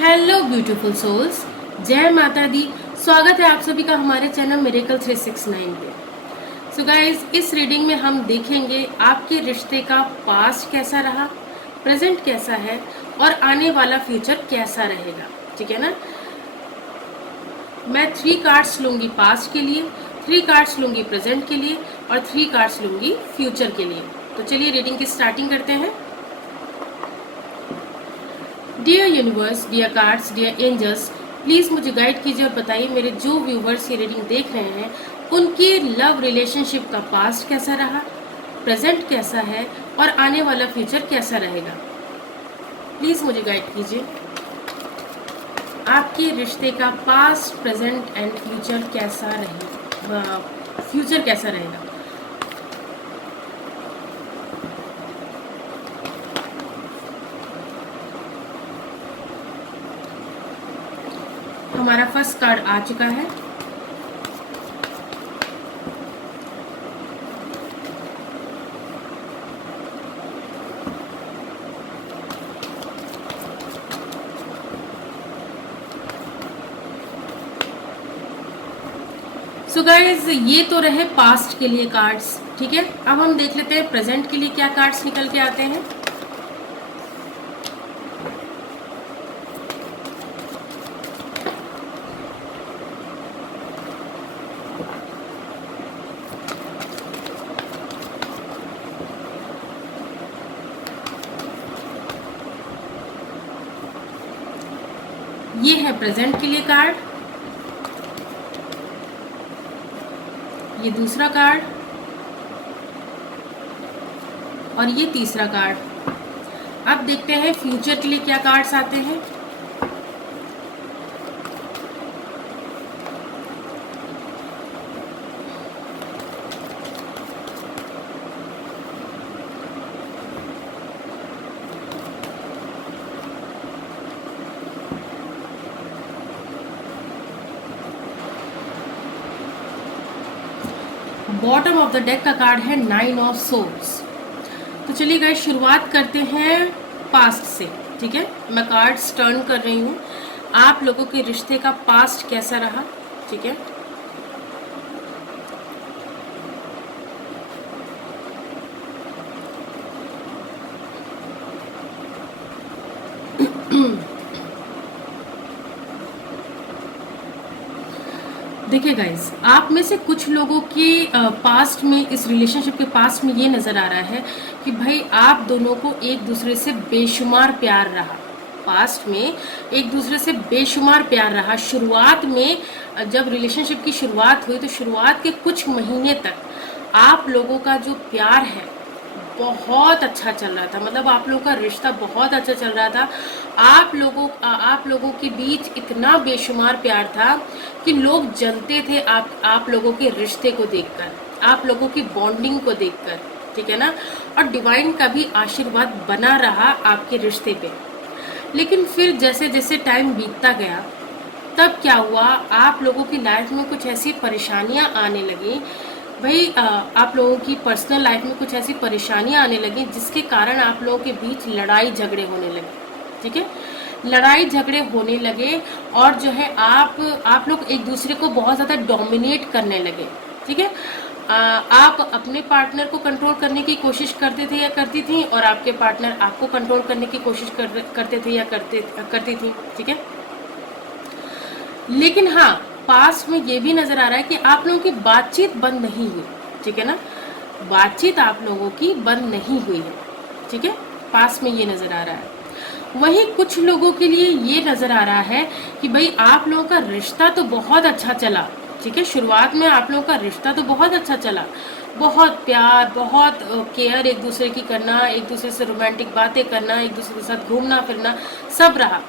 Hello beautiful souls, जय माता दी। स्वागत है आप सभी का हमारे चैनल मिरेकल 369 पे। सो गाइज, इस रीडिंग में हम देखेंगे आपके रिश्ते का पास्ट कैसा रहा, प्रेजेंट कैसा है और आने वाला फ्यूचर कैसा रहेगा। ठीक है ना। मैं 3 कार्ड्स लूँगी पास्ट के लिए, 3 कार्ड्स लूँगी प्रेजेंट के लिए और 3 कार्ड्स लूँगी फ्यूचर के लिए। तो चलिए रीडिंग की स्टार्टिंग करते हैं। Dear universe, dear cards, dear angels, please मुझे गाइड कीजिए और बताइए मेरे जो व्यूवर्स ये रीडिंग देख रहे हैं उनके लव रिलेशनशिप का पास्ट कैसा रहा, प्रेजेंट कैसा है और आने वाला फ्यूचर कैसा रहेगा। प्लीज़ मुझे गाइड कीजिए। आपके रिश्ते का पास्ट, प्रेजेंट एंड फ्यूचर कैसा रहेगा, फ्यूचर कैसा रहेगा। हमारा फर्स्ट कार्ड आ चुका है। सो गाइज, ये तो रहे पास्ट के लिए कार्ड्स। ठीक है, अब हम देख लेते हैं प्रेजेंट के लिए क्या कार्ड्स निकल के आते हैं। ये है प्रेजेंट के लिए कार्ड, ये दूसरा कार्ड और ये तीसरा कार्ड। अब देखते हैं फ्यूचर के लिए क्या कार्ड्स आते हैं। बॉटम ऑफ द डेक का कार्ड है 9 ऑफ सोर्ड्स। तो चलिए गाइस, शुरुआत करते हैं पास्ट से। ठीक है, मैं कार्ड्स टर्न कर रही हूँ। आप लोगों के रिश्ते का पास्ट कैसा रहा। ठीक है, देखिए गाइज, आप में से कुछ लोगों के पास्ट में, इस रिलेशनशिप के पास्ट में ये नज़र आ रहा है कि भाई आप दोनों को एक दूसरे से बेशुमार प्यार रहा। पास्ट में एक दूसरे से बेशुमार प्यार रहा। शुरुआत में जब रिलेशनशिप की शुरुआत हुई तो शुरुआत के कुछ महीने तक आप लोगों का जो प्यार है बहुत अच्छा चल रहा था। मतलब आप लोगों का रिश्ता बहुत अच्छा चल रहा था। आप लोगों के बीच इतना बेशुमार प्यार था कि लोग जलते थे आप लोगों के रिश्ते को देखकर, आप लोगों की बॉन्डिंग को देखकर। ठीक है ना। और डिवाइन का भी आशीर्वाद बना रहा आपके रिश्ते पे। लेकिन फिर जैसे जैसे टाइम बीतता गया तब क्या हुआ, आप लोगों की लाइफ में कुछ ऐसी परेशानियां आने लगी। भाई आप लोगों की पर्सनल लाइफ में कुछ ऐसी परेशानियां आने लगी जिसके कारण आप लोगों के बीच लड़ाई झगड़े होने लगे। ठीक है, लड़ाई झगड़े होने लगे और जो है आप लोग एक दूसरे को बहुत ज़्यादा डोमिनेट करने लगे। ठीक है, आप अपने पार्टनर को कंट्रोल करने की कोशिश करते थे या करती थी और आपके पार्टनर आपको कंट्रोल करने की कोशिश करते थे या करती थी। ठीक है, लेकिन हाँ, पास्ट में ये भी नज़र आ रहा है कि आप लोगों की बातचीत बंद नहीं हुई। ठीक है ना, बातचीत आप लोगों की बंद नहीं हुई है। ठीक है, पास्ट में ये नज़र आ रहा है। वहीं कुछ लोगों के लिए ये नज़र आ रहा है कि भाई आप लोगों का रिश्ता तो बहुत अच्छा चला। ठीक है, शुरुआत में आप लोगों का रिश्ता तो बहुत अच्छा चला, बहुत प्यार, बहुत केयर एक दूसरे की करना, एक दूसरे से रोमांटिक बातें करना, एक दूसरे के साथ घूमना फिरना सब रहा।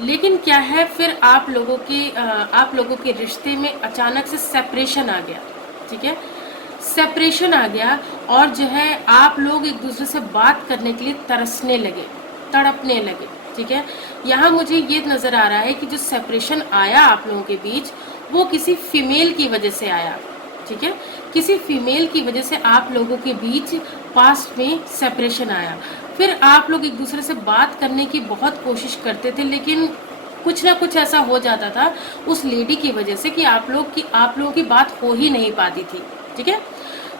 लेकिन क्या है, फिर आप लोगों के रिश्ते में अचानक से सेपरेशन आ गया। ठीक है, सेपरेशन आ गया और जो है आप लोग एक दूसरे से बात करने के लिए तरसने लगे, तड़पने लगे। ठीक है, यहाँ मुझे ये नज़र आ रहा है कि जो सेपरेशन आया आप लोगों के बीच वो किसी फीमेल की वजह से आया। ठीक है, किसी फीमेल की वजह से आप लोगों के बीच पास्ट में सेपरेशन आया। फिर आप लोग एक दूसरे से बात करने की बहुत कोशिश करते थे, लेकिन कुछ ना कुछ ऐसा हो जाता था उस लेडी की वजह से कि आप लोगों की बात हो ही नहीं पाती थी। ठीक है,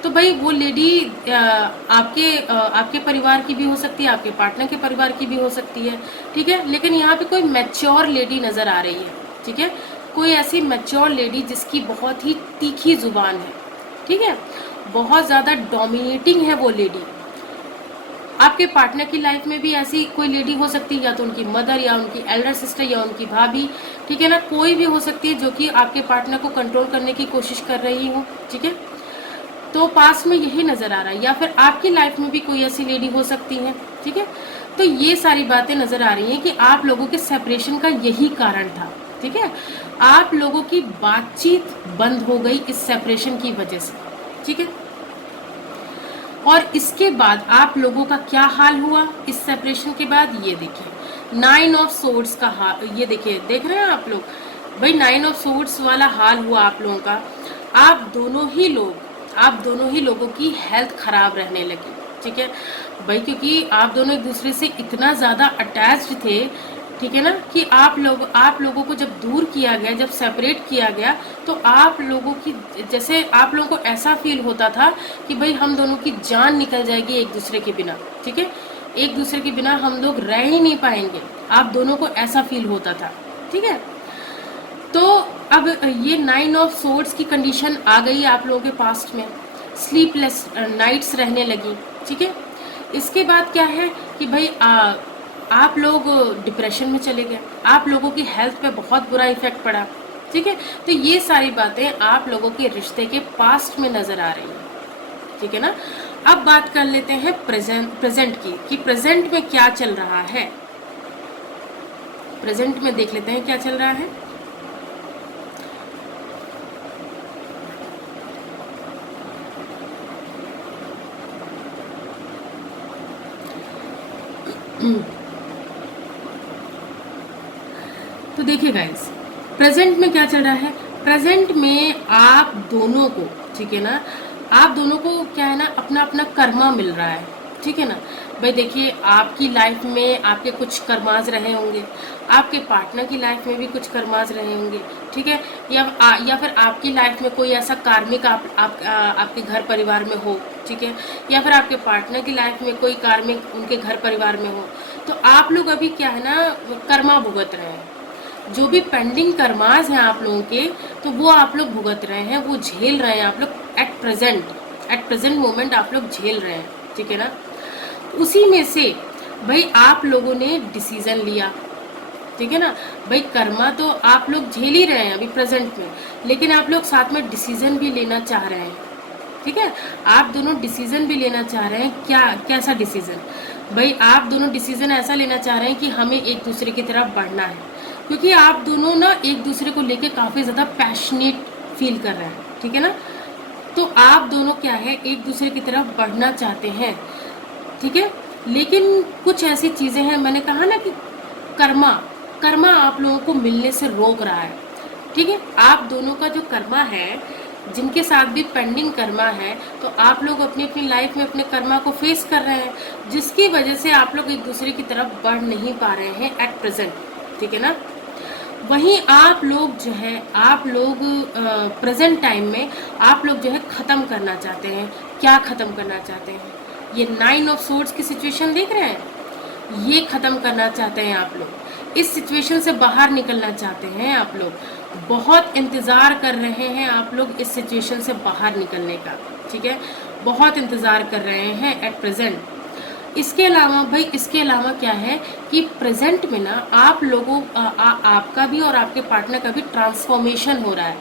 तो भाई वो लेडी आपके परिवार की भी हो सकती है, आपके पार्टनर के परिवार की भी हो सकती है। ठीक है, लेकिन यहाँ पे कोई मैच्योर लेडी नज़र आ रही है। ठीक है, कोई ऐसी मैच्योर लेडी जिसकी बहुत ही तीखी जुबान है। ठीक है, बहुत ज़्यादा डोमिनेटिंग है वो लेडी। आपके पार्टनर की लाइफ में भी ऐसी कोई लेडी हो सकती है, या तो उनकी मदर या उनकी एल्डर सिस्टर या उनकी भाभी। ठीक है ना, कोई भी हो सकती है जो कि आपके पार्टनर को कंट्रोल करने की कोशिश कर रही हो। ठीक है, तो पास में यही नज़र आ रहा है, या फिर आपकी लाइफ में भी कोई ऐसी लेडी हो सकती है। ठीक है, तो ये सारी बातें नज़र आ रही हैं कि आप लोगों के सेपरेशन का यही कारण था। ठीक है, आप लोगों की बातचीत बंद हो गई इस सेपरेशन की वजह से। ठीक है, और इसके बाद आप लोगों का क्या हाल हुआ इस सेपरेशन के बाद, ये देखिए 9 ऑफ सोर्ड्स का हाल। ये देखिए, देख रहे हैं आप लोग, भाई 9 ऑफ सोर्ड्स वाला हाल हुआ आप लोगों का। आप दोनों ही लोगों की हेल्थ खराब रहने लगी। ठीक है भाई, क्योंकि आप दोनों एक दूसरे से इतना ज़्यादा अटैच्ड थे। ठीक है ना, कि आप लोगों को जब दूर किया गया, जब सेपरेट किया गया, तो आप लोगों की, जैसे आप लोगों को ऐसा फील होता था कि भाई हम दोनों की जान निकल जाएगी एक दूसरे के बिना। ठीक है, एक दूसरे के बिना हम लोग रह ही नहीं पाएंगे, आप दोनों को ऐसा फील होता था। ठीक है, तो अब ये 9 ऑफ सोर्ड्स की कंडीशन आ गई आप लोगों के पास्ट में, स्लीपलेस नाइट्स रहने लगी। ठीक है, इसके बाद क्या है कि भाई आप लोग डिप्रेशन में चले गए, आप लोगों की हेल्थ पे बहुत बुरा इफेक्ट पड़ा। ठीक है, तो ये सारी बातें आप लोगों के रिश्ते के पास्ट में नज़र आ रही हैं। ठीक है ना, अब बात कर लेते हैं प्रेजेंट की, कि प्रेजेंट में क्या चल रहा है। प्रेजेंट में देख लेते हैं क्या चल रहा है। तो देखिए गाइस, प्रेजेंट में क्या चल रहा है। प्रेजेंट में आप दोनों को, ठीक है ना, आप दोनों को क्या है ना, अपना अपना कर्मा मिल रहा है। ठीक है ना भाई, देखिए आपकी लाइफ में आपके कुछ कर्माज रहे होंगे, आपके पार्टनर की लाइफ में भी कुछ कर्माज रहे होंगे। ठीक है, या फिर आपकी लाइफ में कोई ऐसा कार्मिक आपके घर परिवार में हो। ठीक है, या फिर आपके पार्टनर की लाइफ में कोई कार्मिक उनके घर परिवार में हो। तो आप लोग अभी क्या है ना, कर्मा भुगत रहे हैं। जो भी पेंडिंग कर्माज हैं आप लोगों के, तो वो आप लोग भुगत रहे हैं, वो झेल रहे हैं आप लोग एट प्रेजेंट मोमेंट आप लोग झेल रहे हैं। ठीक है ना, उसी में से भाई आप लोगों ने डिसीजन लिया। ठीक है ना भाई, कर्मा तो आप लोग झेल ही रहे हैं अभी प्रेजेंट में, लेकिन आप लोग साथ में डिसीजन भी लेना चाह रहे हैं। ठीक है, आप दोनों डिसीजन भी लेना चाह रहे हैं। कैसा डिसीजन भाई, आप दोनों डिसीजन ऐसा लेना चाह रहे हैं कि हमें एक दूसरे की तरफ बढ़ना है, क्योंकि आप दोनों ना एक दूसरे को लेके काफ़ी ज़्यादा पैशनेट फील कर रहे हैं। ठीक है ना, तो आप दोनों क्या है, एक दूसरे की तरफ बढ़ना चाहते हैं। ठीक है, लेकिन कुछ ऐसी चीज़ें हैं, मैंने कहा ना कि कर्मा कर्मा आप लोगों को मिलने से रोक रहा है। ठीक है, आप दोनों का जो कर्मा है, जिनके साथ भी पेंडिंग कर्मा है, तो आप लोग अपनी अपनी लाइफ में अपने कर्मा को फेस कर रहे हैं, जिसकी वजह से आप लोग एक दूसरे की तरफ बढ़ नहीं पा रहे हैं एट प्रेजेंट। ठीक है ना, वहीं आप लोग जो है, आप लोग प्रेजेंट टाइम में आप लोग जो है ख़त्म करना चाहते हैं। क्या ख़त्म करना चाहते हैं, ये 9 ऑफ सोर्ड्स की सिचुएशन देख रहे हैं, ये ख़त्म करना चाहते हैं आप लोग। इस सिचुएशन से बाहर निकलना चाहते हैं आप लोग, बहुत इंतज़ार कर रहे हैं आप लोग इस सिचुएशन से बाहर निकलने का। ठीक है, बहुत इंतज़ार कर रहे हैं एट प्रेजेंट। इसके अलावा भाई, इसके अलावा क्या है कि प्रेजेंट में ना आप लोगों आपका भी और आपके पार्टनर का भी ट्रांसफॉर्मेशन हो रहा है।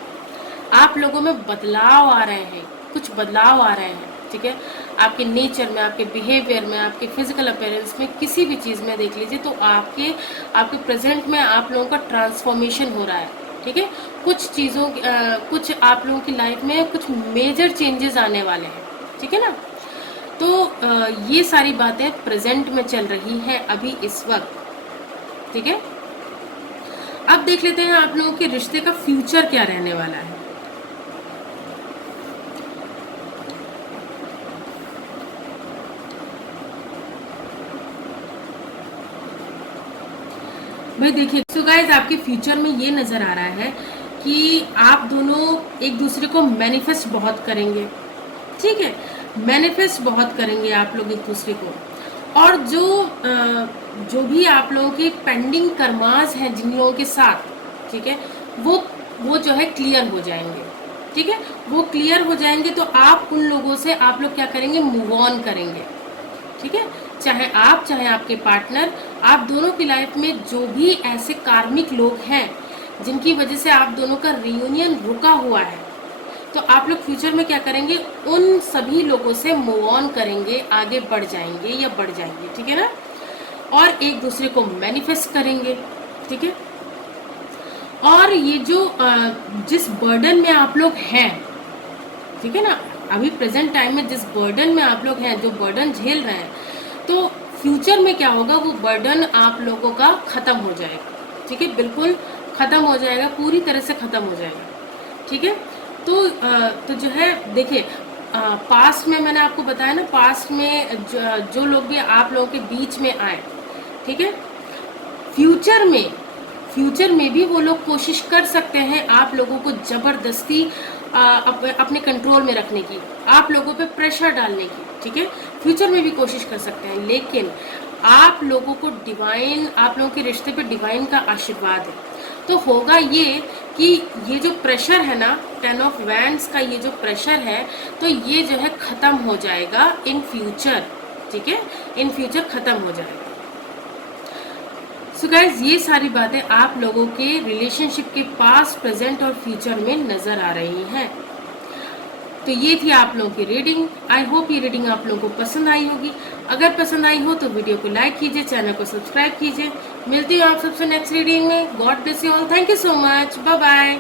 आप लोगों में बदलाव आ रहे हैं, कुछ बदलाव आ रहे हैं। ठीक है, आपके नेचर में, आपके बिहेवियर में, आपके फिजिकल अपीयरेंस में, किसी भी चीज़ में देख लीजिए, तो आपके प्रेजेंट में आप लोगों का ट्रांसफॉर्मेशन हो रहा है। ठीक है, कुछ आप लोगों की लाइफ में कुछ मेजर चेंजेस आने वाले हैं। ठीक है ना, तो ये सारी बातें प्रेजेंट में चल रही हैं अभी इस वक्त। ठीक है, अब देख लेते हैं आप लोगों के रिश्ते का फ्यूचर क्या रहने वाला है। भाई देखिए, सो गाइज आपके फ्यूचर में ये नज़र आ रहा है कि आप दोनों एक दूसरे को मैनिफेस्ट बहुत करेंगे, ठीक है। मैनिफेस्ट बहुत करेंगे आप लोग एक दूसरे को, और जो भी आप लोगों की पेंडिंग कर्मास हैं जिन लोगों के साथ, ठीक है, वो जो है क्लियर हो जाएंगे, ठीक है। वो क्लियर हो जाएंगे तो आप उन लोगों से आप लोग क्या करेंगे, मूव ऑन करेंगे, ठीक है। चाहे आप चाहे आपके पार्टनर, आप दोनों की लाइफ में जो भी ऐसे कार्मिक लोग हैं जिनकी वजह से आप दोनों का रियूनियन रुका हुआ है, तो आप लोग फ्यूचर में क्या करेंगे, उन सभी लोगों से मूव ऑन करेंगे, आगे बढ़ जाएंगे या बढ़ जाएंगे, ठीक है ना। और एक दूसरे को मैनिफेस्ट करेंगे, ठीक है। और ये जो जिस बर्डन में आप लोग हैं, ठीक है ना, अभी प्रेजेंट टाइम में जिस बर्डन में आप लोग हैं, जो बर्डन झेल रहे हैं, तो फ्यूचर में क्या होगा, वो बर्डन आप लोगों का ख़त्म हो जाएगा, ठीक है। बिल्कुल ख़त्म हो जाएगा, पूरी तरह से ख़त्म हो जाएगा, ठीक है। तो जो है देखिए, पास्ट में मैंने आपको बताया ना, पास्ट में जो लोग भी आप लोगों के बीच में आए, ठीक है, फ्यूचर में भी वो लोग कोशिश कर सकते हैं आप लोगों को ज़बरदस्ती अपने कंट्रोल में रखने की, आप लोगों पे प्रेशर डालने की, ठीक है। फ्यूचर में भी कोशिश कर सकते हैं, लेकिन आप लोगों को डिवाइन, आप लोगों के रिश्ते पे डिवाइन का आशीर्वाद है। तो होगा ये कि ये जो प्रेशर है ना, 10 ऑफ वैंड्स का ये जो प्रेशर है, तो ये जो है ख़त्म हो जाएगा इन फ्यूचर, ठीक है, इन फ्यूचर ख़त्म हो जाएगा। सो गाइज, ये सारी बातें आप लोगों के रिलेशनशिप के पास्ट, प्रेजेंट और फ्यूचर में नज़र आ रही हैं। तो ये थी आप लोगों की रीडिंग। आई होप ये रीडिंग आप लोगों को पसंद आई होगी। अगर पसंद आई हो तो वीडियो को लाइक कीजिए, चैनल को सब्सक्राइब कीजिए। मिलती हूँ आप सबसे नेक्स्ट रीडिंग में। God bless you all. Thank you so much. Bye bye.